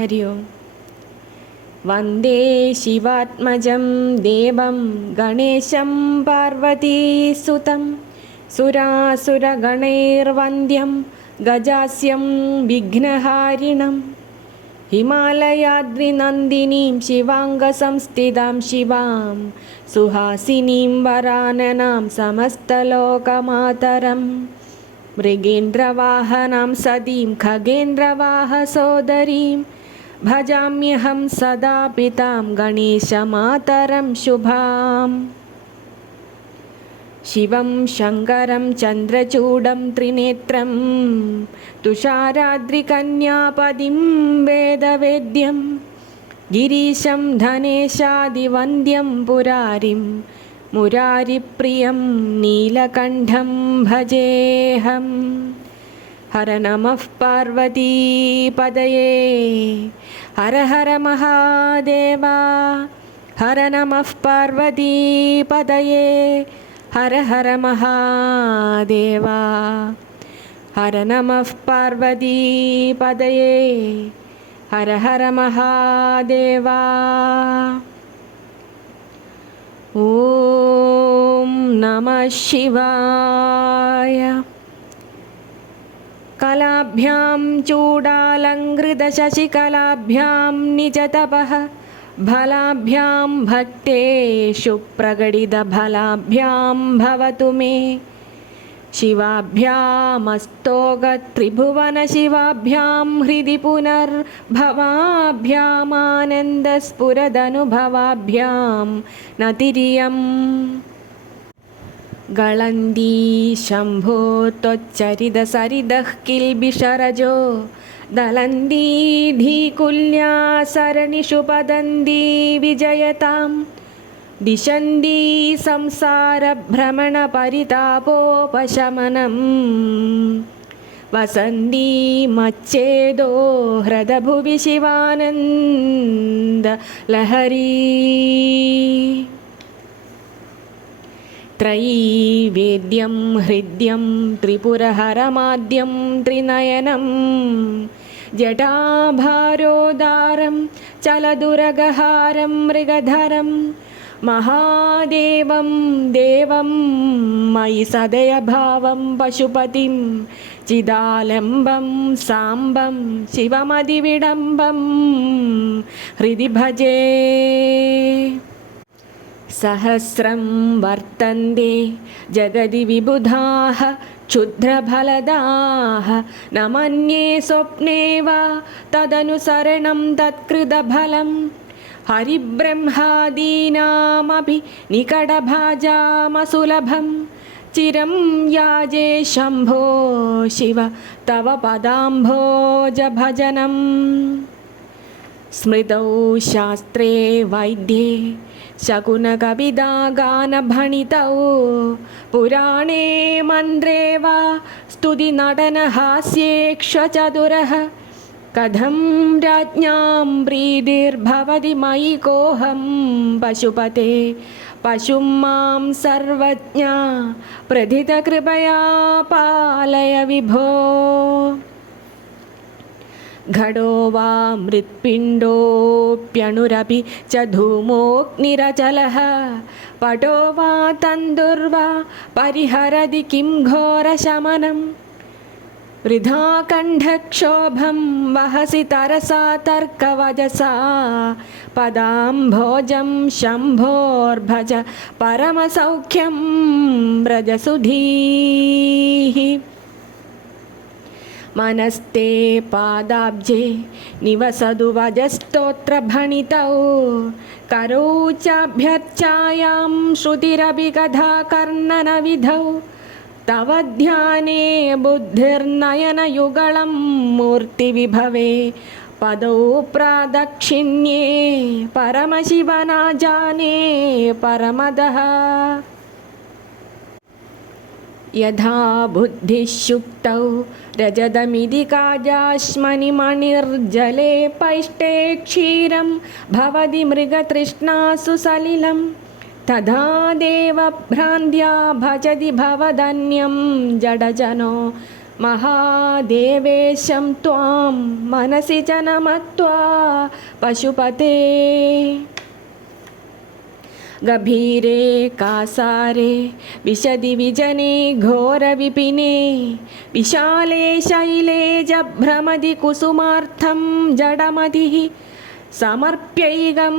हरि ओम्। वन्दे शिवात्मजं देवं गणेशं पार्वतीसुतं सुरासुरगणैर्वन्द्यं गजास्यं विघ्नहारिणं हिमालयाद्रिनन्दिनीं शिवाङ्गसंस्थितां शिवां सुहासिनीं वराननां समस्तलोकमातरं मृगेन्द्रवाहनां सतीं खगेन्द्रवाहसोदरीं भजाम्यहं सदा पितां गणेशमातरं शुभाम्। शिवं शङ्करं चन्द्रचूडं त्रिनेत्रं तुषाराद्रिकन्यापतिं वेदवेद्यं गिरीशं धनेशादिवन्द्यं पुरारिं मुरारिप्रियं नीलकण्ठं भजेऽहम्। हर नमः पार्वतीपदये हर हर महादेवा। हर नमः पार्वतीपदये हर हर महादेवा। हर नमः पार्वतीपदये हर हर महादेवा। ॐ नमः शिवाय। कलाभ्यां चूडालङ्कृतशशिकलाभ्यां निजतपः फलाभ्यां भक्तेषु प्रकटितफलाभ्यां भवतु मे। शिवाभ्यामस्तोकत्रिभुवनशिवाभ्यां हृदि पुनर्भवाभ्यामानन्दस्फुरदनुभवाभ्यां नतिरियम्। गळन्दी शम्भो त्वच्चरितसरिदः किल्बिषरजो दलन्दी धीकुल्या सरणिषु पतन्ती विजयतां दिशन्ती संसारभ्रमणपरितापोपशमनं वसन्ती मच्चेदो हृदभुवि शिवानन्दलहरी। त्रैवेद्यं हृद्यं त्रिपुरहरमाद्यं त्रिनयनं जटाभारोदारं चलदुरगहारं मृगधरं महादेवं देवं मयि सदयभावं पशुपतिं चिदालम्बं साम्बं शिवमदिविडम्बं हृदि भजे। सहस्रं वर्तन्ते जगदि विबुधाः क्षुद्रफलदाः न मन्ये स्वप्ने वा तदनुसरणं तत्कृतफलं हरिब्रह्मादीनामपि निकटभाजामसुलभं चिरं याजे शम्भो शिव तव पदाम्भोजभजनम्। स्मृतौ शास्त्रे वैद्ये शकुनकविदागानभणितौ पुराणे मन्त्रे वा स्तुतिनटनहास्येक्षचतुरः कथं राज्ञां प्रीतिर्भवति मयि कोऽहं पशुपते पशुं मां सर्वज्ञा प्रथितकृपया पालय विभो। घटो वा मृत्पिण्डोऽप्यणुरपि च धूमोऽग्निरचलः पटो वा तन्दुर्वा परिहरति किं घोरशमनं वृथा कण्ठक्षोभं वहसि तरसा तर्कवजसा पदाम्भोजं शम्भोर्भज परमसौख्यं व्रजसुधीः। मनस्ते पादाब्जे निवसतु वजस्तोत्रभणितौ करौ चाभ्यर्चायां श्रुतिरपि कथाकर्णनविधौ तव ध्याने बुद्धिर्नयनयुगलं मूर्तिविभवे पदौ प्रादक्षिण्ये परमशिवनाजाने परमदः। यथा बुद्धिशुक्तौ रजतमिति काजाश्मनिमणिर्जले पैष्टे क्षीरं भवति मृगतृष्णासु सलिलं तथा देवभ्रान्त्या भजति भवदन्यं जडजनो महादेवेशं त्वां मनसि च नमत्वा पशुपते गभीरे कासारे विशदि विजने घोरविपिने विशाले शैले जभ्रमदि कुसुमार्थं जडमतिः समर्प्यैगं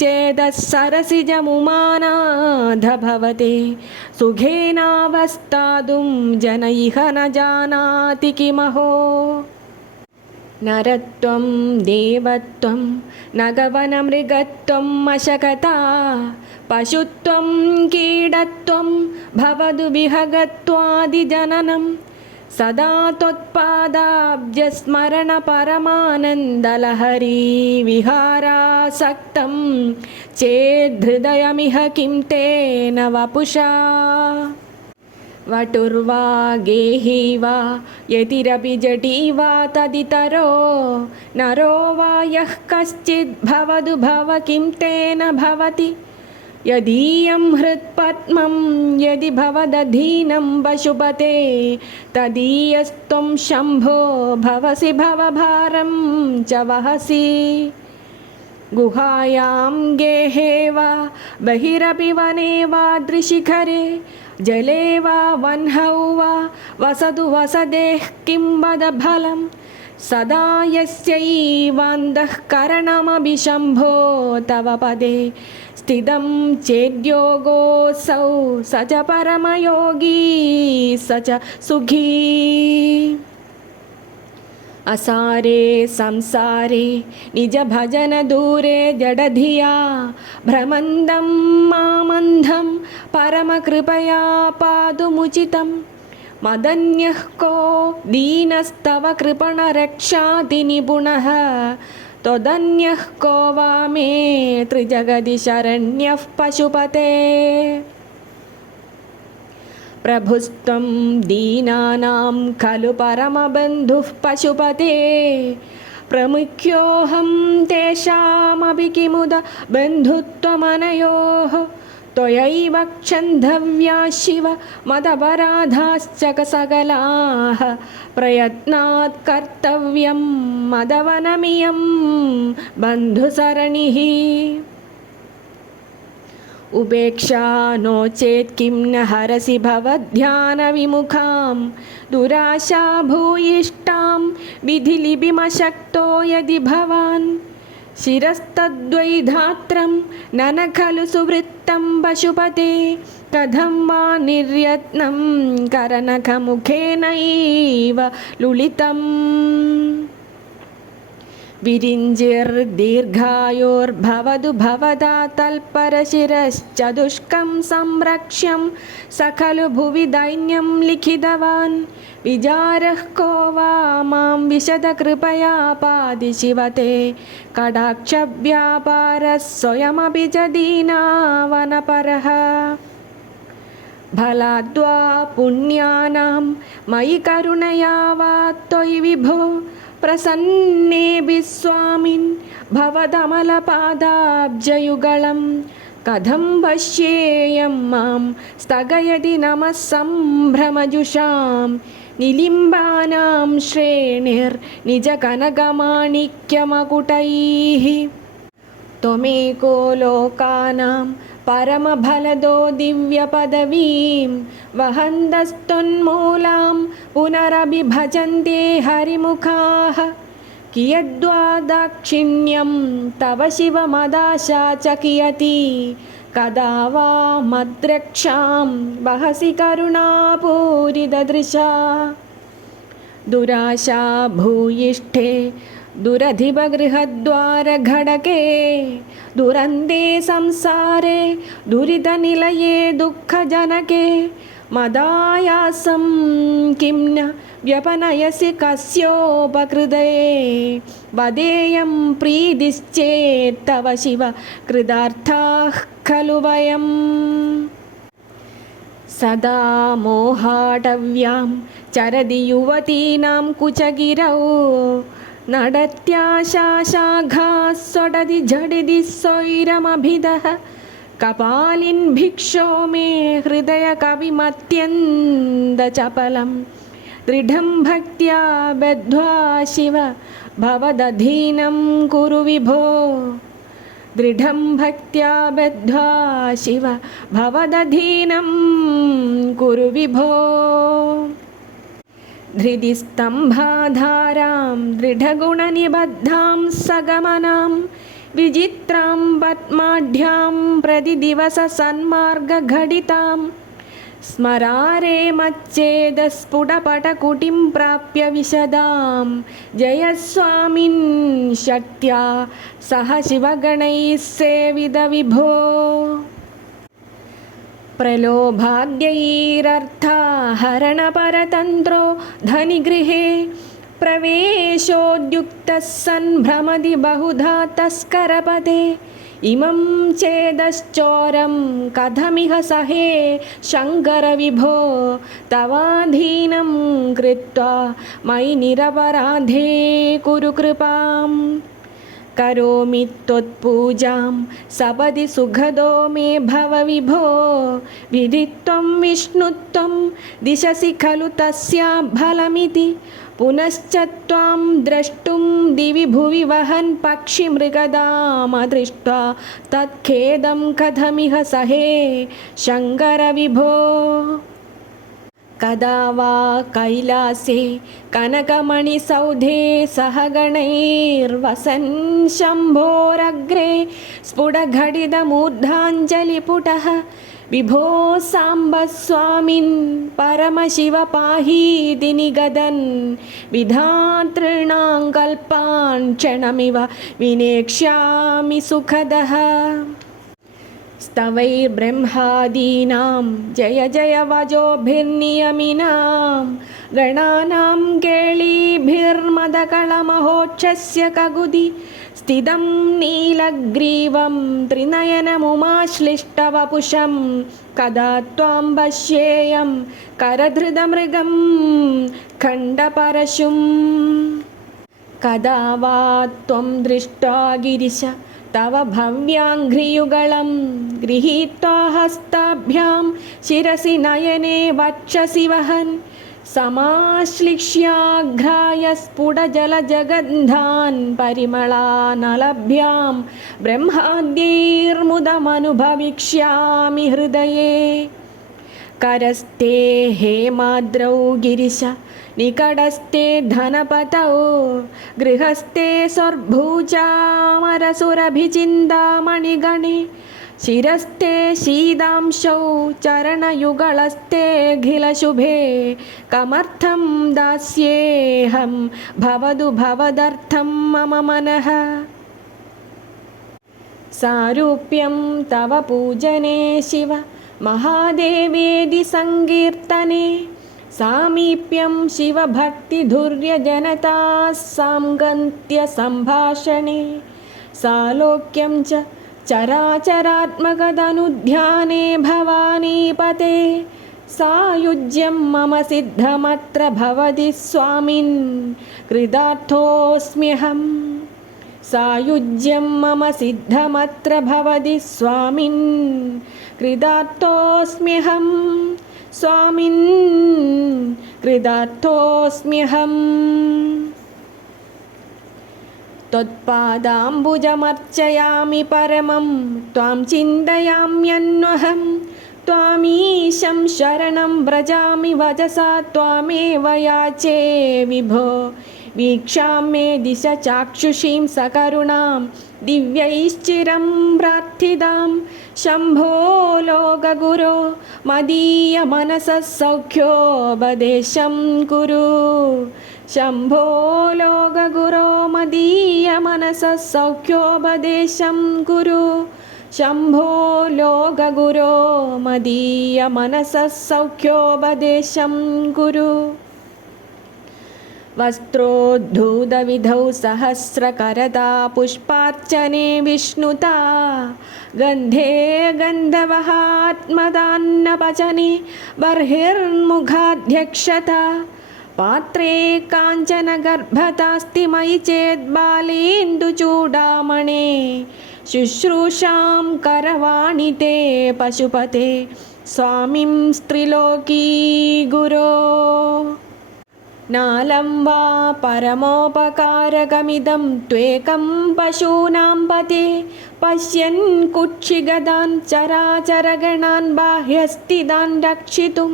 चेदः सरसिजमुमानाध भवते सुखेनावस्थातुं जन इह न जानाति किमहो नरत्वं देवत्वं नगवनमृगत्वं मशकता पशुत्वं कीडत्वं भवतु विहगत्वादिजननं सदा त्वत्पादाब्जस्मरणपरमानन्दलहरी विहारासक्तं चेद्धृदयमिह किं तेन वपुषा वटुर्वा गेही वा यतिरपि जटी वा तदितरो नरो वा यः कश्चिद् भवतु भव किं तेन भवति यदीयं हृत्पद्मं यदि भवदधीनं पशुपते तदीयस्त्वं शम्भो भवसि भवभारं च वहसि गुहायां गेहे वा बहिरपि वने वा दृशिखरे जले वा वह्नौ वा वसतु वसदेः किं वद फलं सदा यस्यैवान्धःकरणमपि शम्भो तव पदे स्थितं चेद्योगोऽसौ स च परमयोगी स च सुखी असारे संसारे निजभजनदूरे जडधिया भ्रमन्दं मामन्धं परमकृपया पातुमुचितं मदन्यः को दीनस्तव कृपणरक्षाति निपुणः त्वदन्यः को वा मे त्रिजगदि शरण्यः पशुपते प्रभुस्त्वं दीनानां खलु परमबन्धुः पशुपते प्रमुख्योऽहं तेषामपि किमुद बन्धुत्वमनयोः त्वयैव क्षन्तव्या शिव मदपराधाश्च सकलाः प्रयत्नात् कर्तव्यं मदवनमियं बन्धुसरणिः उपेक्षा नो चेत् किं न हरसि भवध्यानविमुखां दुराशा भूयिष्ठां विधिलिपिमशक्तो यदि भवान् शिरस्तद्वैधात्रं नन खलु सुवृत्तं पशुपते कथं वा निर्यत्नं करनखमुखेनैव लुलितम् विरिञ्जिर्दीर्घायोर्भवतु भवदा तल्परशिरश्चतुष्कं संरक्ष्यं स खलु भुवि दैन्यं लिखितवान् विजारः को वा मां विशदकृपया पाति शिवते कटाक्षव्यापारः स्वयमपि च दीनावनपरः फलाद्वा पुण्यानां मयि करुणया वा त्वयि विभो प्रसन्नेऽपि स्वामिन् भवदमलपादाब्जयुगलं कथं पश्येयं मां स्थगयति नमः सम्भ्रमजुषां निलिम्बानां श्रेणिर्निजकनकमाणिक्यमकुटैः त्वमेको लोकानां परमफलदो दिव्यपदवीं वहन्तस्तन्मूलां पुनरभिभजन्ते हरिमुखाः कियद्वा दाक्षिण्यं तव शिवमदाशा च कियती कदा वा मद्रक्षां वहसि करुणापूरिददृशा दुराशा भूयिष्ठे दुरधिपगृहद्वारघटके दुरन्ते संसारे दुरितनिलये दुःखजनके मदायासं किं न व्यपनयसि कस्योपकृते वदेयं प्रीतिश्चेत्तव शिव कृतार्थाः खलु वयम् सदा मोहाटव्यां चरति युवतीनां कुचगिरौ नडत्याशाशाघाः स्वडति झटिति स्वैरमभिदः कपालिन् भिक्षो मे हृदयकविमत्यन्तचपलं दृढं भक्त्या बद्ध्वा शिव भवदधीनं कुरु विभो दृढं भक्त्या बद्ध्वा शिव भवदधीनं कुरु विभो धृति स्तम्भाधारां दृढगुणनिबद्धां सगमनां विचित्रां पद्माढ्यां प्रतिदिवससन्मार्गघटितां स्मरारे मच्चेदस्फुटपटकुटिं प्राप्य विशदां जयस्वामिन् शक्त्या सह शिवगणैः सेवित विभो प्रलोभाद्यैरर्थाहरणपरतन्त्रो धनिगृहे प्रवेशोद्युक्तः सन् भ्रमति बहुधा तस्करपदे इमं चेदश्चोरं कथमिह सहे शङ्कर विभो तवाधीनं कृत्वा मयि निरपराधे कुरु कृपाम् करोमि त्वत्पूजां सपदि सुखदो मे भव विभो विदित्वं विष्णुत्वं दिशसि खलु तस्या फलमिति पुनश्च त्वां द्रष्टुं दिवि भुवि वहन् पक्षिमृगदामदृष्ट्वा तत्खेदं कथमिह सहे शङ्कर विभो कदा वा कैलासे कनकमणिसौधे सहगणैर्वसन् शम्भोरग्रे स्फुटघटितमूर्धाञ्जलिपुटः विभो साम्ब स्वामिन् परमशिव पाहीति निगदन् विधातॄणां कल्पान् क्षणमिव विनेक्ष्यामि सुखदः स्तवैर्ब्रह्मादीनां जय जय वजोभिर्नियमिनां गणानां केळीभिर्मदकळमहोक्षस्य कगुदि स्थितं नीलग्रीवं त्रिनयनमुमाश्लिष्टवपुषं कदा त्वां पश्येयं करधृतमृगं खण्डपरशुं कदा वा त्वं दृष्ट्वा गिरिश तव भव्याङ्घ्रियुगलं गृहीत्वा हस्ताभ्यां शिरसि नयने वक्षसि वहन् समाश्लिक्ष्याघ्राय स्फुटजलजगन्धान् परिमलानलभ्यां ब्रह्माद्यैर्मुदमनुभविक्ष्यामि हृदये करस्ते हेमाद्रौ गिरिश निकटस्ते धनपतौ गृहस्ते स्वर्भूचामरसुरभिचिन्तामणिगणे शिरस्ते शीदांशौ चरणयुगलस्तेऽखिलशुभे कमर्थं दास्येऽहं भवतु भवदर्थं मम मनः सारूप्यं तव पूजने शिव महादेवेदि संकीर्तने सामीप्यं शिवभक्तिधुर्यजनता साङ्गन्त्यसम्भाषणे सालोक्यं च चराचरात्मकदनुध्याने भवानीपते सायुज्यं मम सिद्धमत्र भवति स्वामिन् कृतार्थोऽस्म्यहम् सायुज्यं मम सिद्धमत्र भवति स्वामिन् कृतार्थोऽस्म्यहम् स्वामिन् कृतार्थोऽस्म्यहम् त्वत्पादाम्बुजमर्चयामि परमं त्वां चिन्तयाम्यन्वहं त्वामीशं शरणं व्रजामि वचसा त्वामेव याचे विभो वीक्षां मे दिश चाक्षुषीं सकरुणां दिव्यैश्चिरं प्रार्थितां शम्भो लोकगुरो मदीयमनसः सौख्योपदेशं कुरु शम्भो लोकगुरो मदीयमनसः सौख्योपदेशं कुरु शम्भो लोकगुरो मदीयमनसः सौख्योपदेशं कुरु वस्त्रोद्धूतविधौ सहस्रकरदा पुष्पार्चने विष्णुता गन्धे गन्धवहात्मदान्नपचने बर्हिर्मुखाध्यक्षता पात्रे काञ्चनगर्भतास्ति मयि चेद्बालेन्दुचूडामणे शुश्रूषां करवाणि ते पशुपते स्वामिं स्त्रिलोकी गुरो नालं वा परमोपकारकमिदं त्वेकं पशूनां पते पश्यन् कुक्षिगदान् चराचरगणान् बाह्यस्थितान् रक्षितुं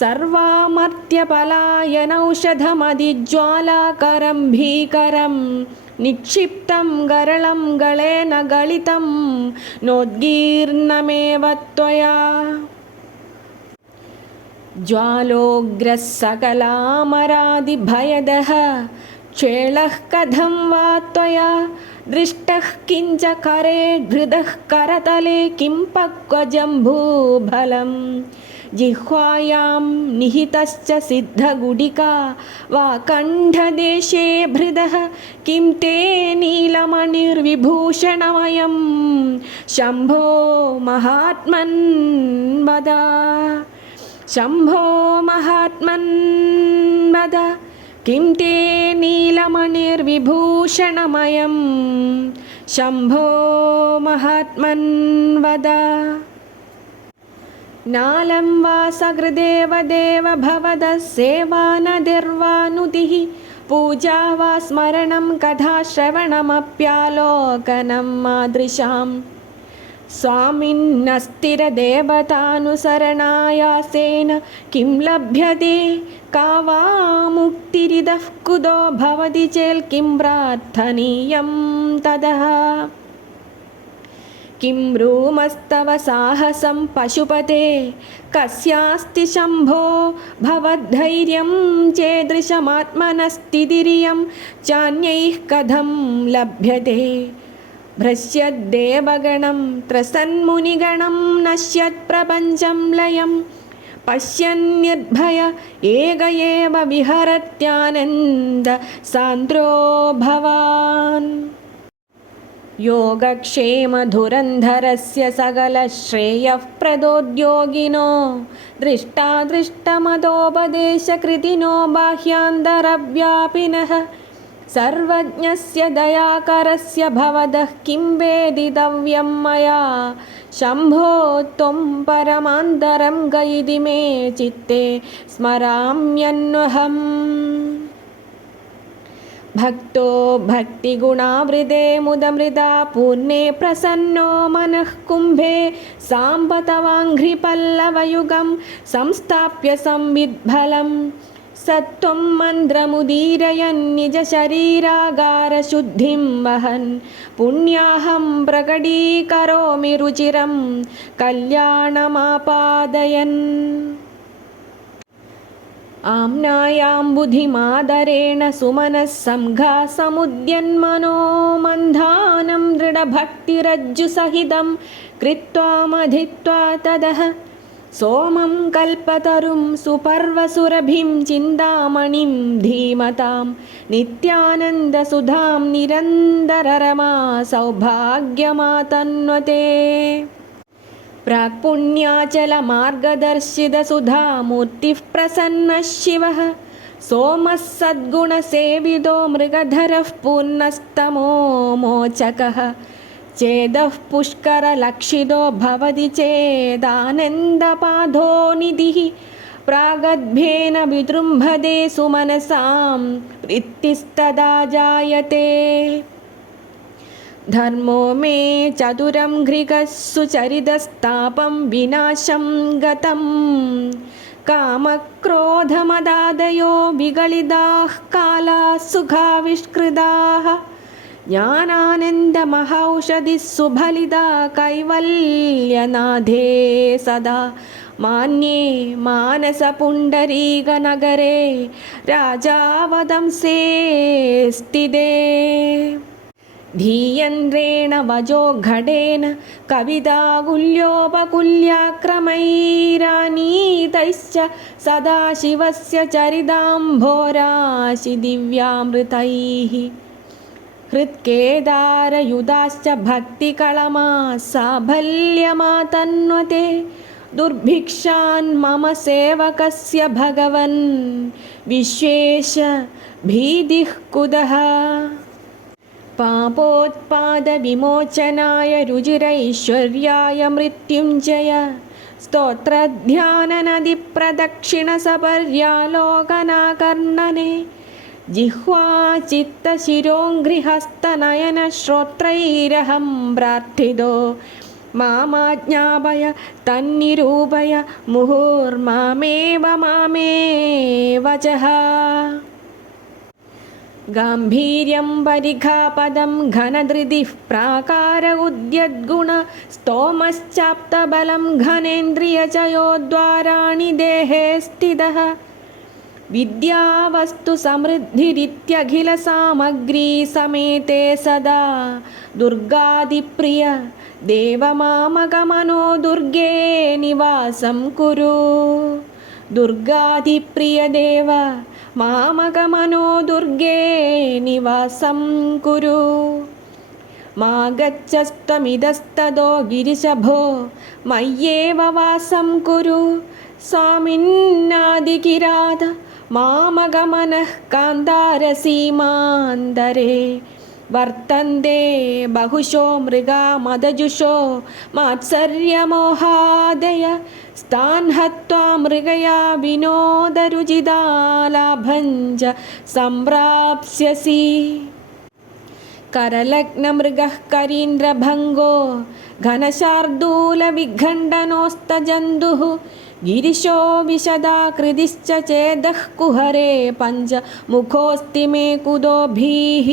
सर्वामर्त्यपलायनौषधमधिज्वालाकरं भीकरं निक्षिप्तं गरलं गलेन गलितं नोद्गीर्णमेव त्वया ज्वालोग्रः सकलामरादिभयदः चेळः कथं वा त्वया दृष्टः किञ्च करे हृदः करतले किं पक्वजम्बूफलं जिह्वायां निहितश्च सिद्धगुडिका वा कण्ठदेशे भृदः किं ते नीलमणिर्विभूषणमयं शम्भो महात्मन् वद शम्भो महात्मन् वद किं ते नीलमणिर्विभूषणमयं शम्भो महात्मन् वद नालं वा सकृदेव देव भवदः सेवानदिर्वानुतिः पूजा वा स्मरणं कथाश्रवणमप्यालोकनं मादृशाम् स्वामिन्नस्तिरदेवतानुसरणायासेन किं लभ्यते का वा मुक्तिरिदः कुतो भवति चेत् किं प्रार्थनीयं ततः किं रूमस्तव साहसं पशुपते कस्यास्ति शम्भो भवद्धैर्यं चेदृशमात्मनस्तितिरियं चान्यैः कथं लभ्यते भ्रश्यद्देवगणं त्रसन्मुनिगणं नश्यत्प्रपञ्चं लयं पश्यन्निर्भय एक एव विहरत्यानन्द सान्द्रो भवान् योगक्षेमधुरन्धरस्य सकलश्रेयःप्रदोद्योगिनो दृष्टादृष्टमतोपदेशकृतिनो बाह्यान्तरव्यापिनः सर्वज्ञस्य दयाकरस्य भवदः किं वेदितव्यं मया शम्भो त्वं परमान्तरं गयिति मे चित्ते स्मराम्यन्वहम् भक्तो भक्तिगुणावृते मुदमृदा पूर्णे प्रसन्नो मनः कुम्भे साम्बतवाङ्घ्रिपल्लवयुगं संस्थाप्य संविद्फलम् सत्वं मन्त्रमुदीरयन् निजशरीरागारशुद्धिं वहन् पुण्याहं प्रकटीकरोमि रुचिरं कल्याणमापादयन् आम्नायां बुद्धिमादरेण सुमनः संघासमुद्यन्मनो मन्धानं दृढभक्तिरज्जुसहितं कृत्वा मथित्वा तदः सोमं कल्पतरुं सुपर्वसुरभिं चिन्तामणिं धीमतां नित्यानन्दसुधां निरन्तररमा सौभाग्यमातन्वते प्राक्पुण्याचलमार्गदर्शितसुधामूर्तिः प्रसन्नः शिवः सोमः सद्गुणसेवितो मृगधरः पूर्णस्तमो मोचकः चेदः पुष्करलक्षितो भवति चेदानन्दपाधो निधिः प्रागद्भ्येन विजृम्भते सुमनसां प्रीतिस्तदा जायते धर्मो मे चतुरं घ्रिकः सुचरितस्तापं विनाशं गतं कामक्रोधमदादयो विगलिताः कालाः सुखाविष्कृताः ज्ञानानन्दमहौषधिः सुफलिता कैवल्यनाथे सदा मान्ये मानसपुण्डरीकनगरे राजावदंसे स्थिते धीयन्द्रेण वजो घटेन कविताकुल्योपकुल्याक्रमैरानीतैश्च सदाशिवस्य चरिताम्भोराशि दिव्यामृतैः हृत्केदारयुधाश्च भक्तिकलमा साफल्यमातन्वते दुर्भिक्षान् मम सेवकस्य भगवन् विश्वेश भीतिः कुतः पापोत्पादविमोचनाय रुजिरैश्वर्याय मृत्युञ्जय स्तोत्रध्याननदिप्रदक्षिणसपर्यालोकनाकर्णने जिह्वा चित्तशिरोङ्घ्रिहस्तनयनश्रोत्रैरहं प्रार्थितो मामाज्ञापय तन्निरूपय मुहुर्मामेव वचः गाम्भीर्यं परिघापदं घनधृतिः प्राकार उद्यद्गुण स्तोमश्चाप्तबलं घनेन्द्रियचयोद्वाराणि देहे स्थितः विद्यावस्तुसमृद्धिरित्यखिलसामग्री समेते सदा दुर्गादिप्रिय देवमामकमनो दुर्गे निवासं कुरु दुर्गादिप्रियदेव मामकमनो दुर्गे निवासं कुरु मा गच्छस्त्वमिदस्तदो गिरिशभो मय्येव वासं कुरु स्वामिन्नादिकिरात मामगमनः कान्तारसीमान्तरे वर्तन्ते बहुशो मृगा मदजुषो मात्सर्यमोहादय स्तान् हत्वा मृगया विनोदरुचिदा लाभञ्च सम्प्राप्स्यसि करलग्नमृगः करीन्द्रभङ्गो घनशार्दूलविघण्डनोस्तजन्तुः गिरिशो विशदाकृतिश्च चेदः कुहरे पञ्चमुखोऽस्ति मे कुतोभिः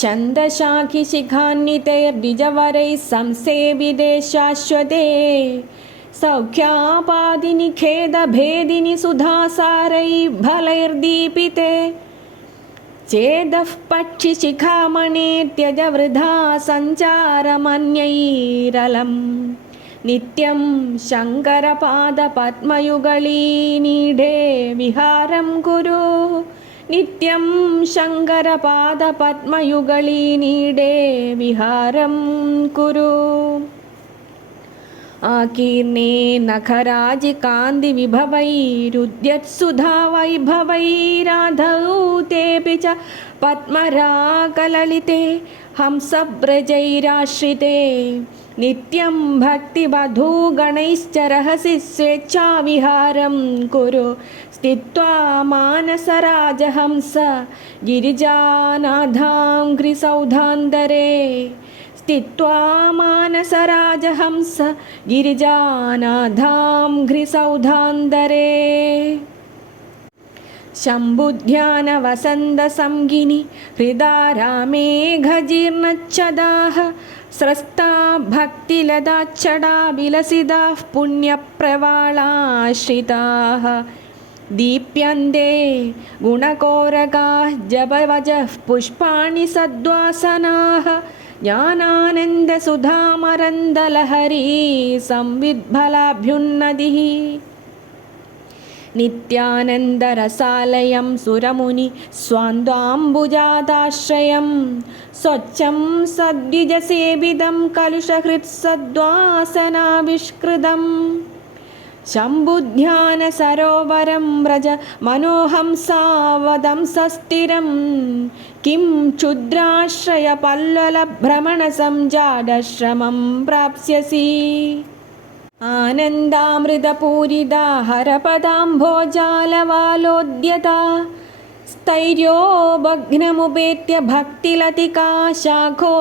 छन्दशाखिशिखान्वितैर्द्विजवरैः संसेविते शाश्वते सौख्यापादिनि खेदभेदिनि सुधासारैः फलैर्दीपिते चेदः पक्षिशिखामणे त्यज वृथा सञ्चारमन्यैरलम् नित्यं शङ्करपादपद्मयुगलीनीडे विहारं कुरु नित्यं शङ्करपादपद्मयुगलीनीडे विहारं कुरु आकीर्णे नखराजिकान्तिविभवैरुद्यत्सुधावैभवैराधौ तेऽपि च पद्मरागललिते हंसव्रजैराश्रिते नित्यं भक्तिवधूगणैश्च रहसि स्वेच्छाविहारं कुरु स्थित्वा मानसराजहंस गिरिजानाथाङ्घ्रिसौधान्तरे स्थित्वा मानसराजहंस गिरिजानाथाङ्घ्रिसौधान्तरे शम्भुध्यानवसन्तसंगिनि हृदा रामेघजीर्णच्छदाः स्रस्ता भक्तिलदाच्छडा विलसिताः पुण्यप्रवालाश्रिताः दीप्यन्ते गुणकोरकाः जपवचः पुष्पाणि सद्वासनाः ज्ञानानन्दसुधामरन्दलहरी संविद्फलाभ्युन्नतिः नित्यानन्दरसालयं सुरमुनि स्वान्ताम्बुजाताश्रयं स्वच्छं सद्विजसेवितं कलुषहृत्सद्वासनाविष्कृतं शम्भुध्यानसरोवरं व्रज मनोहंसावदंसस्थिरं किं क्षुद्राश्रयपल्वलभ्रमणसञ्जाडश्रमं प्राप्स्यसि आनन्दामृतपूरिता हरपदाम्भोजालवालोद्यता स्थैर्यो भग्नमुपेत्य भक्तिलतिका शाखोपशाखान्विता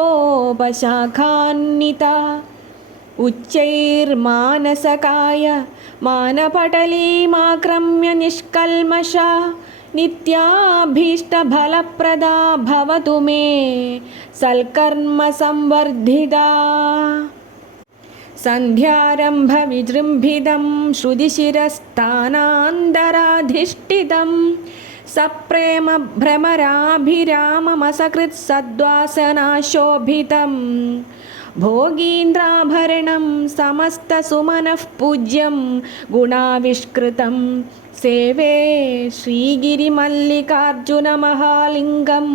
उच्चैर्मानसकाय मानपटलीमाक्रम्य निष्कल्मषा नित्याभीष्टफलप्रदा भवतु मे सल्कर्मसंवर्धिता सन्ध्यारम्भविजृम्भितं श्रुतिशिरस्थानान्तराधिष्ठितं सप्रेमभ्रमराभिराममसकृत्सद्वासनाशोभितं भोगीन्द्राभरणं समस्तसुमनः पूज्यं गुणाविष्कृतं सेवे श्रीगिरिमल्लिकार्जुनमहालिङ्गं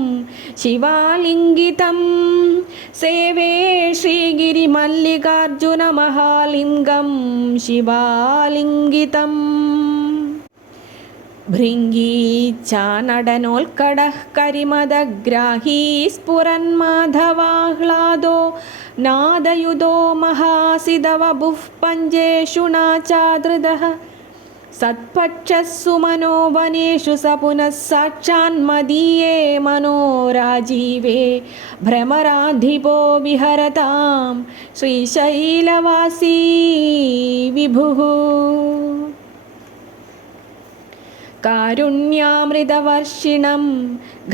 शिवालिङ्गितं सेवे श्रीगिरिमल्लिकार्जुनमहालिङ्गं शिवालिङ्गितम् भृङ्गी चानडनोत्कडः करिमदग्राही स्फुरन्माधवाह्लादो नादयुधो महासिदवभुः पञ्जेषु नाचादृदः सत्पक्षस्सु मनोवनेषु स पुनः साक्षान्मदीये मनोराजीवे भ्रमराधिपो विहरतां श्रीशैलवासी विभुः कारुण्यामृतवर्षिणं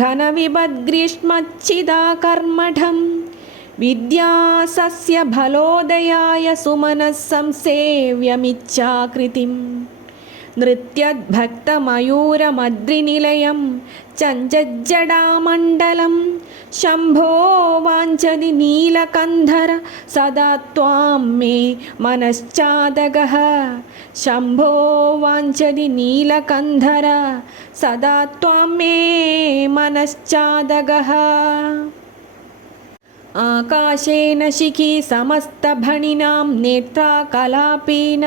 घनविभद्ग्रीष्मच्छिदाकर्मठं विद्यासस्यफलोदयाय सुमनः संसेव्यमिच्छाकृतिम् नृत्यद्भक्तमयूरमद्रिनिलयं चञ्चज्जडामण्डलं शम्भो वाञ्छति नीलकन्धर सदा त्वां मे मनश्चादगः शम्भो वाञ्छति नीलकन्धर सदा त्वां मे मनश्चादगः आकाशेन शिखी समस्तभणिनां नेत्रा कलापीनदानुग्राहि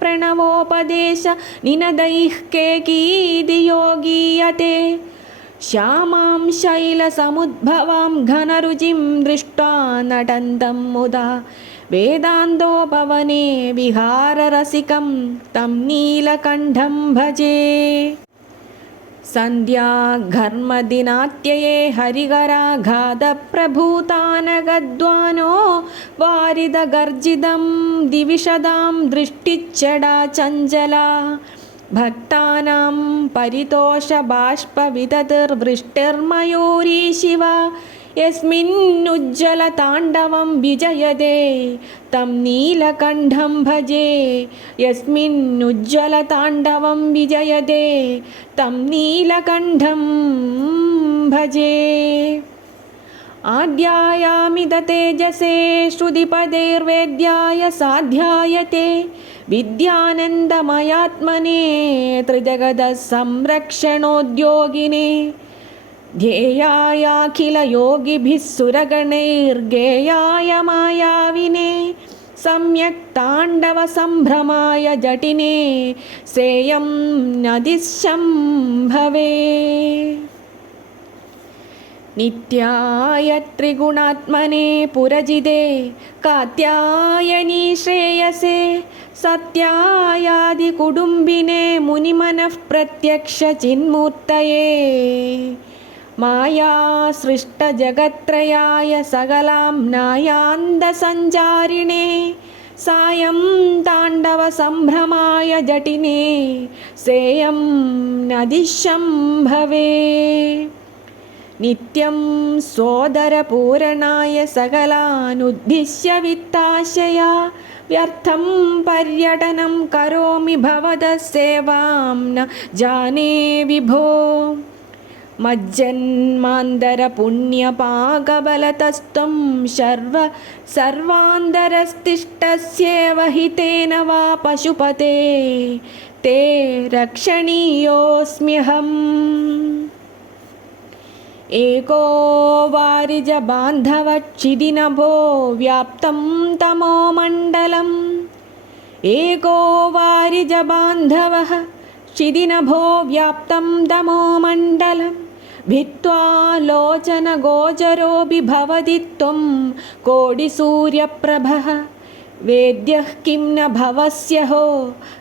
प्रणवोपदेश निनदैः केकीदियोगीयते श्यामां शैलसमुद्भवां घनरुचिं दृष्ट्वा नटन्तं मुदा वेदान्तोपवने विहाररसिकं तं नीलकण्ठं भजे सन्ध्याघर्मदिनात्यये हरिहराघातप्रभूतानगद्वानो वारिदगर्जितं दिविशदां दृष्टिच्चडा चञ्चला भक्तानां परितोषबाष्पविदतिर्वृष्टिर्मयूरी शिवा यस्मिन्नुज्ज्वलताण्डवं विजयते तं नीलकण्ठं भजे यस्मिन्नुज्ज्वलताण्डवं विजयते तं नीलकण्ठं भजे आद्यायामिद तेजसे श्रुतिपदैर्वेद्याय साध्यायते विद्यानन्दमयात्मने त्रिजगतः संरक्षणोद्योगिने ध्येयायाखिलयोगिभिः सुरगणैर्गेयाय मायाविने सम्यक् ताण्डवसम्भ्रमाय जटिने सेयं नदिशम्भवे नित्याय त्रिगुणात्मने पुरजिते कात्यायनी श्रेयसे सत्यायादिकुटुम्बिने मुनिमनः प्रत्यक्षचिन्मूर्तये माया सृष्टजगत्त्रयाय सकलाम्नायान्दसञ्चारिणे सायं ताण्डवसम्भ्रमाय जटिने सेयं नदिशम्भवे नित्यं सोदरपूरणाय सकलानुद्दिश्य वित्ताशया व्यर्थं पर्यटनं करोमि भवतः सेवां न जाने विभो मज्जन्मान्तरपुण्यपाकबलतस्त्वं सर्वान्तरस्तिष्ठस्येव हितेन वा पशुपते ते रक्षणीयोऽस्म्यहम् एको वारिजबान्धवक्षिदिनभो व्याप्तं तमोमण्डलम् एको वारिजबान्धवः क्षिदिनभो व्याप्तं तमोमण्डलं भित्त्वा लोचनगोचरोऽपि भवति त्वं कोटिसूर्यप्रभः वेद्यः किं न भवस्यहो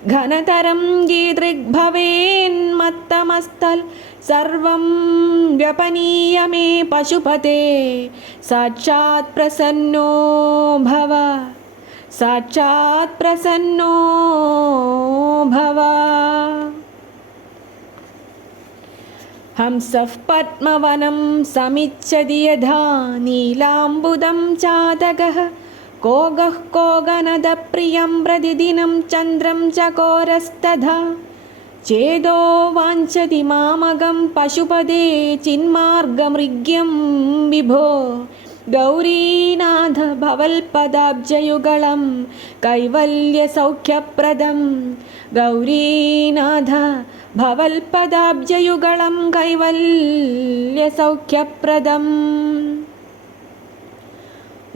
घनतरं गीदृग्भवेन्मत्तमस्तल् सर्वं व्यपनीय मे पशुपते साक्षात् प्रसन्नो भव साक्षात् प्रसन्नो भव हंसः पद्मवनं समिच्छति यथा नीलाम्बुदं चातकः कोगः कोगनदप्रियं प्रतिदिनं चन्द्रं चकोरस्तथा चेदो वाञ्छति मामगं पशुपदे चिन्मार्गमृग्यं विभो गौरीनाथ भवल्पदाब्जयुगलं कैवल्यसौख्यप्रदं गौरीनाथ भवल्पदाब्जयुगलं कैवल्यसौख्यप्रदम्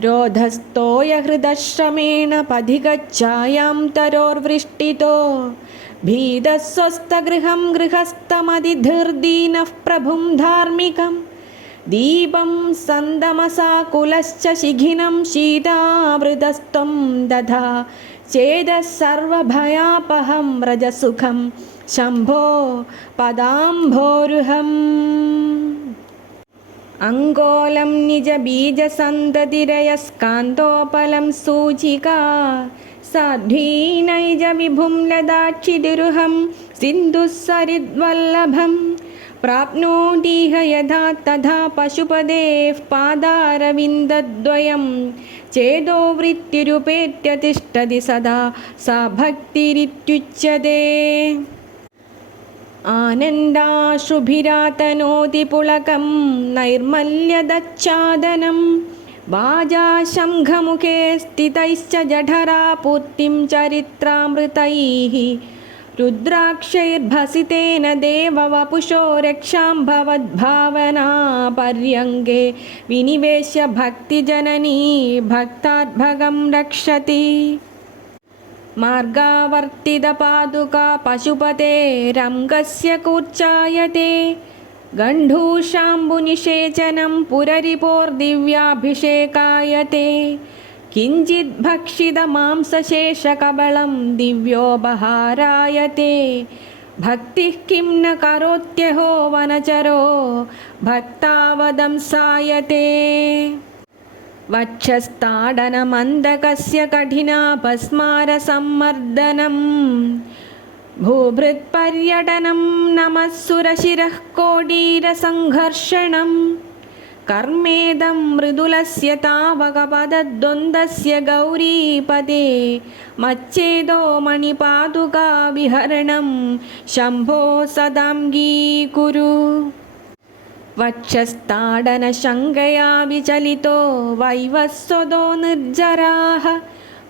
रोधस्तोयहृदश्रमेण पथिगच्छायां तरोर्वृष्टितो भीतस्वस्थगृहं गृहस्थमतिधीर्दीनः प्रभुं धार्मिकं दीपं सन्दमसाकुलश्च शिखिनं शीतावृतस्त्वं दधा चेदः सर्वभयापहं रजसुखं शम्भो पदाम्भोरुहम् अङ्गोलं निजबीजसन्ततिरयस्कान्तोपलं सूचिका साध्वीनैज विभुं लदाक्षितिरुहं सिन्धुस्सरिद्वल्लभं प्राप्नोतीह यथा तथा पशुपतेः पादारविन्दद्वयं चेदो वृत्तिरुपेत्य तिष्ठति सदा सा भक्तिरित्युच्यते आनन्दाश्रुभिरातनोति पुलकं नैर्मल्यदच्छादनं वाजाशङ्खमुखे स्थितैश्च जठरापूर्तिं चरित्रामृतैः रुद्राक्षैर्भसितेन देववपुषो रक्षां भवद्भावना पर्यङ्गे विनिवेश्य भक्तिजननी भक्ताद्भगं रक्षति मार्गावर्तितपादुका पशुपतेरङ्गस्य कूर्चायते गण्डूषाम्बुनिषेचनं पुररिपोर्दिव्याभिषेकायते किञ्चिद्भक्षितमांसशेषकबलं दिव्योपहारायते भक्तिः किं न करोत्यहो वनचरो भक्तावदंसायते वक्षस्ताडनमन्दकस्य कठिनापस्मारसम्मर्दनं भूभृत्पर्यटनं नमः सुरशिरः कोडीरसङ्घर्षणं कर्मेदं मृदुलस्य तावकपदद्वन्द्वस्य गौरीपदे मच्चेदो मणिपादुका विहरणं शम्भो सदाङ्गीकुरु वक्षस्ताडनशङ्कया विचलितो वैवस्वतो निर्जराः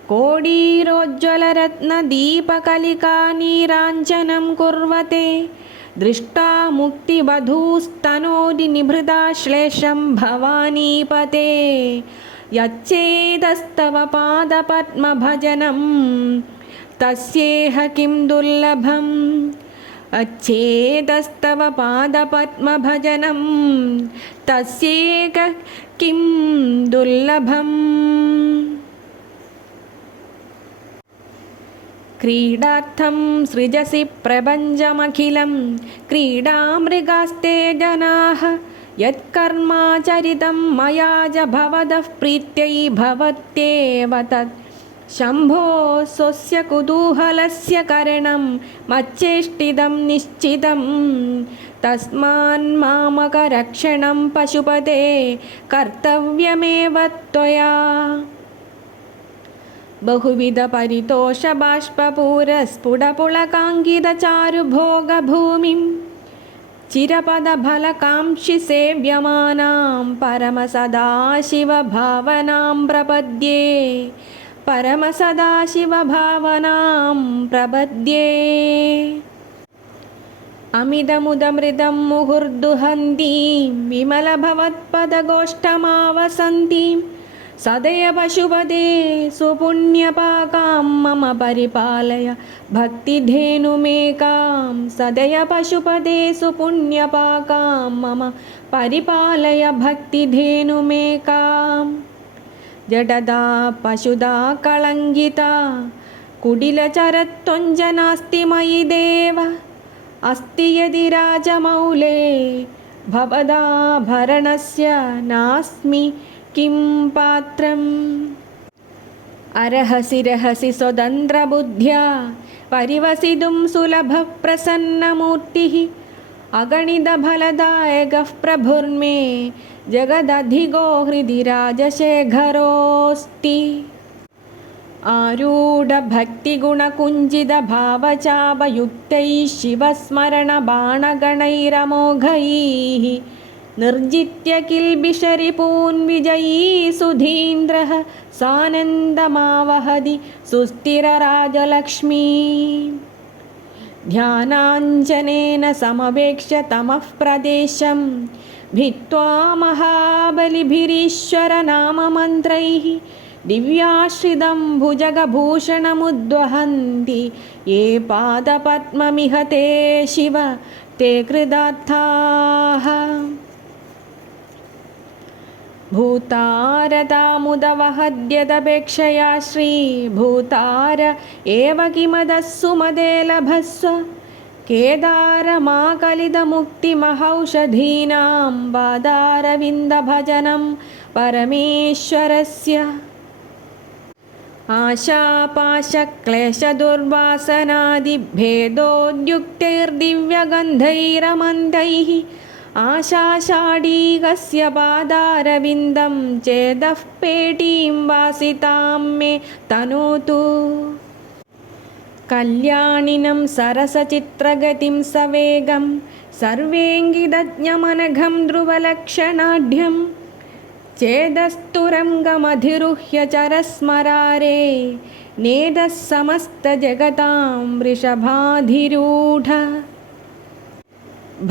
कोडीरोज्ज्वलरत्नदीपकलिका नीराञ्जनं कुर्वते दृष्टा मुक्तिवधूस्तनोदि निभृता श्लेषं भवानीपते यच्चेदस्तव पादपद्मभजनं तस्येह किं दुर्लभम् अच्छेदस्तव पादपद्मभजनं तस्येक किं दुर्लभम् क्रीडार्थं सृजसि प्रपञ्चमखिलं क्रीडामृगास्ते जनाः यत्कर्माचरितं मया च भवतः प्रीत्यै भवत्येव तत् शम्भो स्वस्य कुतूहलस्य करणं मच्चेष्टितं निश्चितं तस्मान्मामकरक्षणं पशुपते कर्तव्यमेव त्वया बहुविधपरितोषबाष्पपूरस्फुटपुलकाङ्कितचारुभोगभूमिं चिरपदफलकांक्षि सेव्यमानां परमसदाशिवभावनां प्रपद्ये परमसदाशिवभावनां प्रपद्ये अमिदमुदमृदं मुहुर्दुहन्तीं विमलभवत्पदगोष्ठमावसन्तीं सदय पशुपते सुपुण्यपाकां मम परिपालय भक्तिधेनुमेकां सदय पशुपते सुपुण्यपाकां मम परिपालय भक्तिधेनुमेकाम् जडदा पशुदा कलङ्गिता कुटिलचरत्वञ्जनास्ति मयि देव अस्ति यदि राजमौले भवदाभरणस्य नास्मि किं पात्रम् अर्हसि रहसि स्वतन्त्रबुद्ध्या परिवसितुं सुलभप्रसन्नमूर्तिः अगणितफलदायकः प्रभुर्मे जगदधिगो हृदि राजशेखरोऽस्ति आरूढभक्तिगुणकुञ्जितभावचापयुक्तैः शिवस्मरणबाणगणैरमोघैः निर्जित्य किल्बिषरिपून् विजयी सुधीन्द्रः सानन्दमावहति सुस्थिरराजलक्ष्मी ध्यानाञ्जनेन समवेक्ष्य तमः प्रदेशं भित्त्वा महाबलिभिरीश्वरनाममन्त्रैः दिव्याश्रितं भुजगभूषणमुद्वहन्ति ये पादपद्ममिह ते शिव ते कृतार्थाः भूतारतामुदवहद्यदपेक्षया श्रीभूतार एव किमदस्सु मदे लभस्व केदारमाकलितमुक्तिमहौषधीनां पादारविन्दभजनं परमेश्वरस्य आशापाशक्लेशदुर्वासनादिभेदोद्युक्तैर्दिव्यगन्धैरमन्दैः आशाषाढीकस्य पादारविन्दं चेदः पेटीं वासितां मे तनोतु कल्याणिनं सरसचित्रगतिं सवेगं सर्वेङ्गितज्ञमनघं ध्रुवलक्षणाढ्यं चेदस्तुरङ्गमधिरुह्य चरस्मरारे नेदः समस्तजगतां वृषभाधिरूढ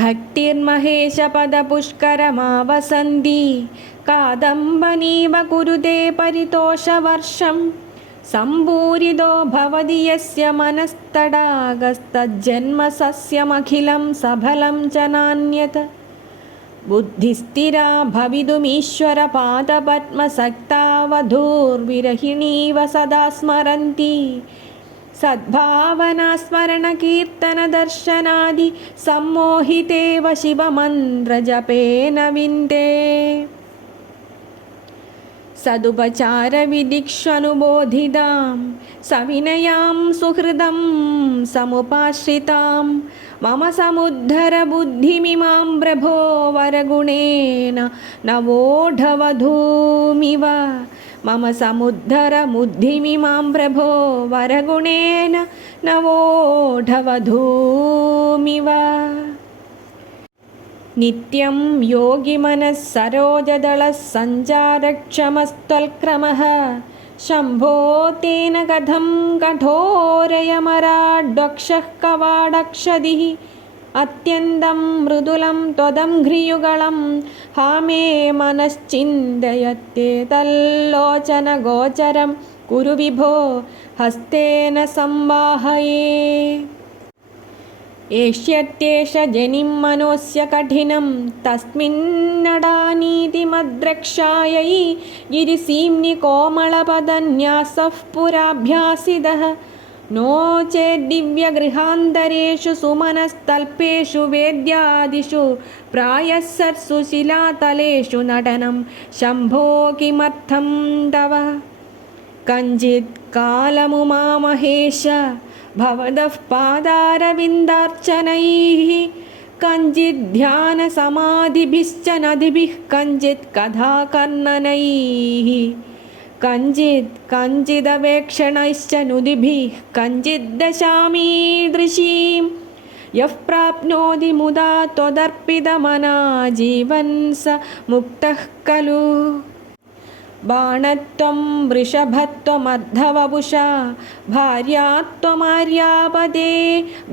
भक्तिर्महेशपदपुष्करमावसन्ति कादम्बनीव कुरुते परितोषवर्षं सम्पूरितो भवति यस्य मनस्तडागस्तज्जन्म सस्यमखिलं सबलं च नान्यत् बुद्धिस्थिरा भवितुमीश्वरपादपद्मसक्तावधूर्विरहिणीव सदा स्मरन्ति सद्भावनास्मरणकीर्तनदर्शनादि सम्मोहितेव शिवमन्त्रजपेन विन्ते सदुपचारविधिष्वनुबोधितां सविनयां सुहृदं समुपाश्रितां मम समुद्धरबुद्धिमिमां प्रभो वरगुणेन नवोढवधूमिव मम समुद्धरबुद्धिमिमां प्रभो वरगुणेन नवोढवधूमिव नित्यं योगिमनः सरोजदलः सञ्चारक्षमस्त्वल्क्रमः शम्भो तेन कथं कठोरयमराड्वक्षः कवाडक्षदिः अत्यन्तं मृदुलं त्वदङ्घ्रियुगलं हा मे मनश्चिन्तयत्येतल्लोचनगोचरं कुरु विभो हस्तेन संवाहये एष्यत्येष जनिं मनोस्य कठिनं तस्मिन्नडानीतिमद्रक्षायै गिरिसीम्नि कोमलपदन्यासः पुराभ्यासितः नो चेद्दिव्यगृहान्तरेषु सुमनस्तल्पेषु वेद्यादिषु प्रायः सर्सु शिलातलेषु नटनं शम्भो किमर्थं तव कञ्चित् कालमुमामहेश भवतः पादारविन्दार्चनैः कञ्चित् ध्यानसमाधिभिश्च नदिभिः कञ्चित् कथाकर्णनैः कञ्चिदवेक्षणैश्च नुदिभिः कञ्चित् दशामीदृशीं यः प्राप्नोति मुदा त्वदर्पितमना जीवन् स मुक्तः खलु बाणत्वं वृषभत्वमर्धवपुषा भार्यात्वमार्यापदे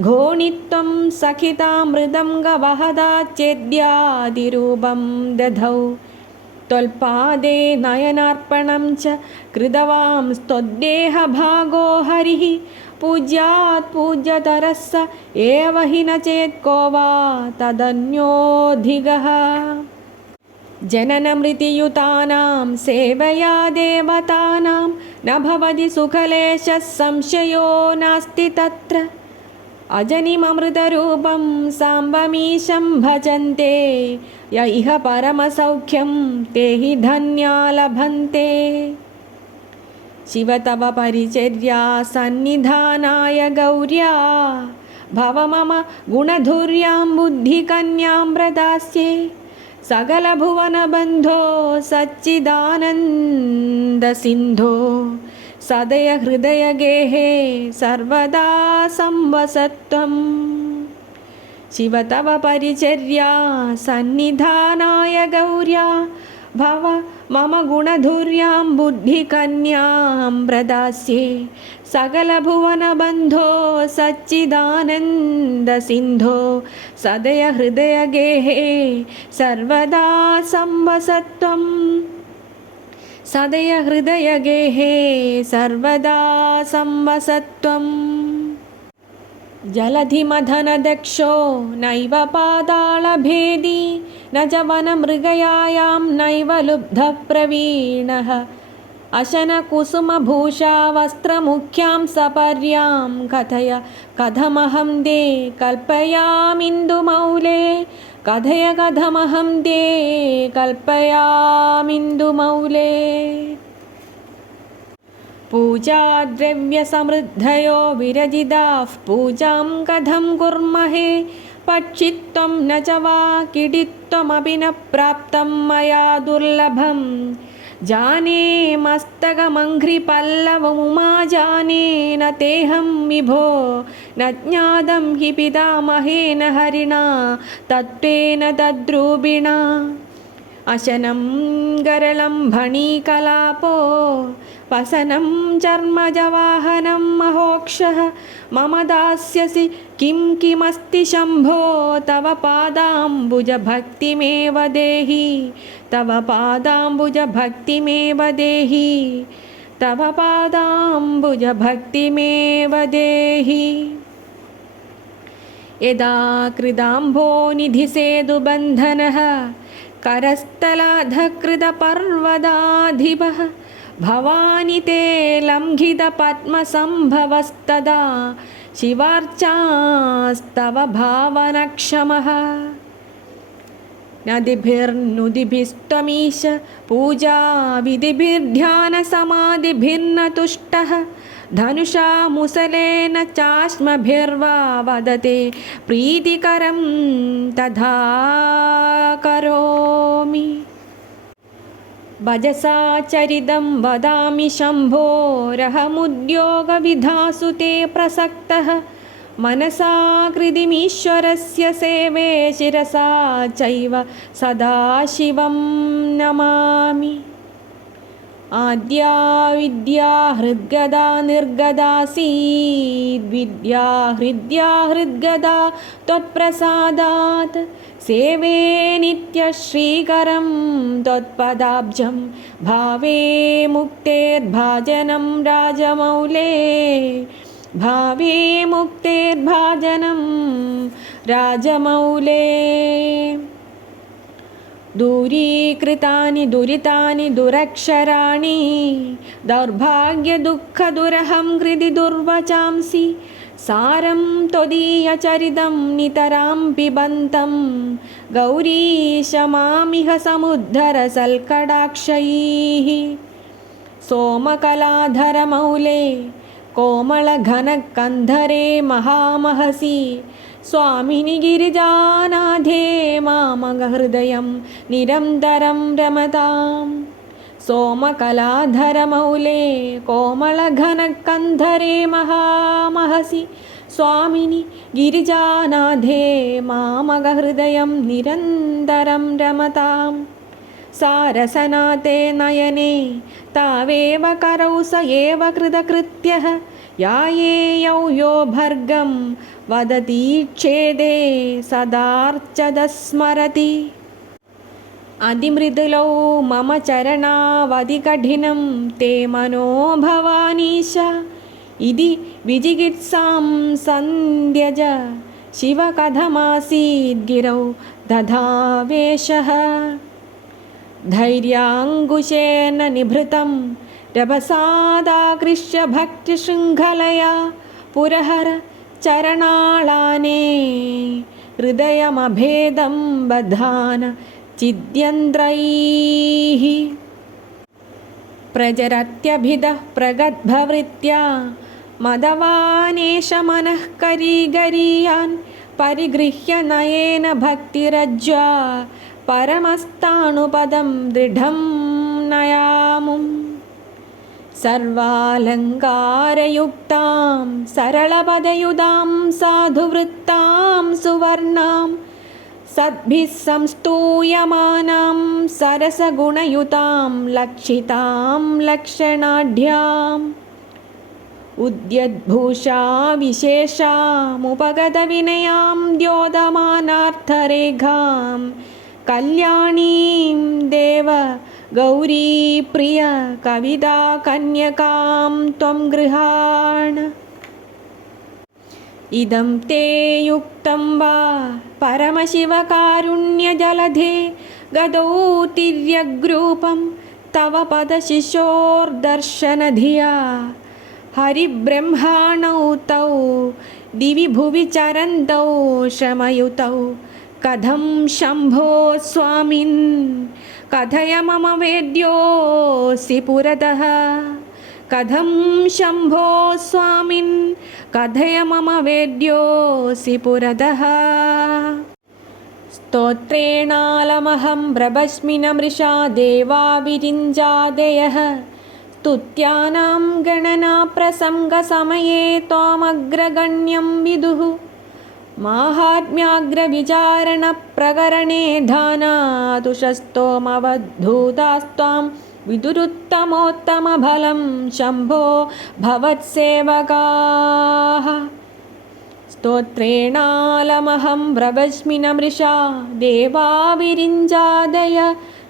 घोणित्वं सखितामृदङ्गवहदा चेद्यादिरूपं दधौ त्वल्पादे नयनार्पणं च कृतवांस्त्वद्देहभागो हरिः पूज्यात् पूज्यतरः स एव हि न चेत् को वा तदन्योऽधिगः जननमृतियुतानां सेवया देवतानां न भवति सुखलेशः संशयो नास्ति तत्र अजनिममृतरूपं साम्बमीशं भजन्ते य इह परमसौख्यं ते हि धन्या लभन्ते शिव तव परिचर्या सन्निधानाय गौर्या भव मम गुणधुर्यां बुद्धिकन्यां प्रदास्ये सकलभुवनबन्धो सच्चिदानन्दसिन्धो सदय हृदयगेहे सर्वदा संवसत्वं शिव तव परिचर्या सन्निधानाय गौर्या भव मम गुणधुर्यां बुद्धिकन्यां प्रदास्ये सकलभुवनबन्धो सच्चिदानन्दसिन्धो सदय हृदयगेहे सर्वदा संवसत्वं सदय हृदयगेहे सर्वदा संवसत्वम् जलधिमथनदक्षो नैव पातालभेदी न च वनमृगयायां नैव लुब्धप्रवीणः अशनकुसुमभूषा वस्त्रमुख्यां सपर्यां कथय कथमहं ते कल्पयामिन्दुमौले कथय कथमहं ते कल्पयामिन्दुमौले पूजाद्रव्यसमृद्धयो विरजिताः पूजां कथं कुर्महे पक्षित्वं न च वा किडित्वमपि न प्राप्तं मया दुर्लभं जाने मस्तकमङ्घ्रिपल्लवमुमा जाने न तेऽहं विभो न ज्ञातं हि पितामहेन हरिणा तत्त्वेन तद्रूपिणा अशनं गरलं फणीकलापो वसनं चर्मजवाहनं महोक्षः मम दास्यसि किं किमस्ति शम्भो तव पादाम्बुजभक्तिमेव देहि तव पादाम्बुजभक्तिमेव देहि तव पादाम्बुजभक्तिमेव देहि यदा कृदाम्भोनिधिसेतुबन्धनः करस्थलाधकृतपर्वदाधिपः भवानि ते लङ्घितपद्मसम्भवस्तदा शिवार्चास्तव भावनक्षमः नदिभिर्नुदिभिस्त्वमीश पूजाविधिभिर्ध्यानसमाधिभिर्न तुष्टः धनुषा मुसलेन चाश्मभिर्वा वदते प्रीतिकरं तथा करोमि भजसा चरितं वदामि शम्भोरहमुद्योगविधासु ते प्रसक्तः मनसा कृतिमीश्वरस्य सेवे शिरसा चैव सदा शिवं नमामि आद्या विद्या हृद्गदा निर्गदासीद्विद्या हृद्या हृद्गदा त्वत्प्रसादात् सेवे नित्यश्रीकरं त्वत्पदाब्जं भावे मुक्तेर्भाजनं राजमौले भावे मुक्तेर्भाजनं राजमौले दूरीकृतानि दुरितानि दुरक्षराणि दौर्भाग्यदुःखदुरहं हृदि दुर्वचांसि सारं त्वदीयचरितं नितरां पिबन्तं गौरीश मामिह समुद्धरसल्कटाक्षैः सोमकलाधरमौले कोमलघनकन्धरे महामहसि स्वामिनि गिरिजानाथे मामगहृदयं निरन्तरं रमताम् सोमकलाधरमौले कोमलघनकन्धरे महामहसि स्वामिनि गिरिजानाथे मामगहृदयं निरन्तरं रमताम् सारसनाते नयने तावेव करौ स एव कृतकृत्यः यायेयौ यो भर्गं वदति छेदे सदार्चदः स्मरति अधिमृदुलौ मम चरणावधिकठिनं ते मनो भवानीश इति विजिगीत्सां सन्ध्यज शिव कथमासीद्गिरौ दधावेशः धैर्याङ्कुशेन निभृतं रभसादाकृष्य भक्तिशृङ्खलया पुरहर चरणाळाने हृदयमभेदं बधान चिद्यन्त्रैः प्रजरत्यभिदः प्रगद्भवृत्या मदवानेश मनः करीगरीयान् परिगृह्य नयेन भक्तिरज्वा परमस्तानुपदं दृढं नयामुम् सर्वालङ्कारयुक्तां सरलपदयुदां साधुवृत्तां सुवर्णां सद्भिः संस्तूयमानां सरसगुणयुतां लक्षितां लक्षणाढ्याम् उद्यद्भूषा विशेषामुपगतविनयां द्योतमानार्थरेखां कल्याणीं देव गौरीप्रिय कविता कन्यकां त्वं गृहाण इदं ते युक्तं वा परमशिवकारुण्यजलधे गदौ तिर्यग्रूपं तव पदशिशोर्दर्शनधिया हरिब्रह्माणौ तौ दिवि भुवि चरन्तौ श्रमयुतौ कथं शम्भो स्वामिन् कथय मम वेद्योऽसि पुरतः कथं शम्भो स्वामिन् कथय मम वेद्योऽसि पुरतः स्तोत्रेणालमहं प्रभस्मि न मृषा देवा विरिञ्जादयः स्तुत्यानां गणनाप्रसङ्गसमये त्वामग्रगण्यं विदुः माहात्म्याग्रविचारणप्रकरणे धानातुषस्तोमवद्धूतास्त्वां विदुरुत्तमोत्तमफलं शम्भो भवत्सेवकाः स्तोत्रेणालमहं प्रभस्मि न मृषा देवा विरिञ्जादय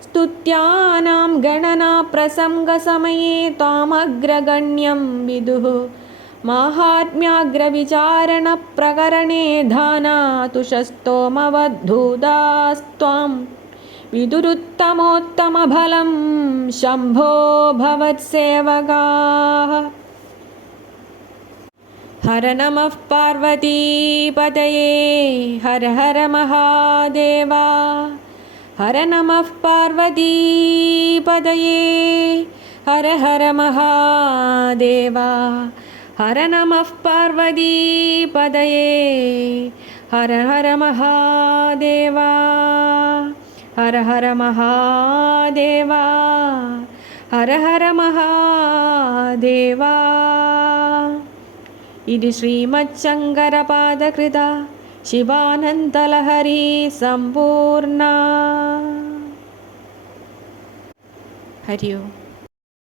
स्तुत्यानां गणनाप्रसङ्गसमये त्वामग्रगण्यं विदुः माहात्म्याग्रविचारणप्रकरणे धानातुषस्तोमवद्धूतास्त्वां विदुरुत्तमोत्तमफलं शम्भो भवत्सेवकाः हर नमः पार्वतीपतये हर हर महादेवा हर नमः पार्वतीपतये हर हर महादेवा हर नमः पार्वतीपतये हर हर महादेवा हर हर महादेवा हर हर महादेवा इति श्रीमच्छङ्करपादकृता शिवानन्दलहरी सम्पूर्णा हरि ओम्।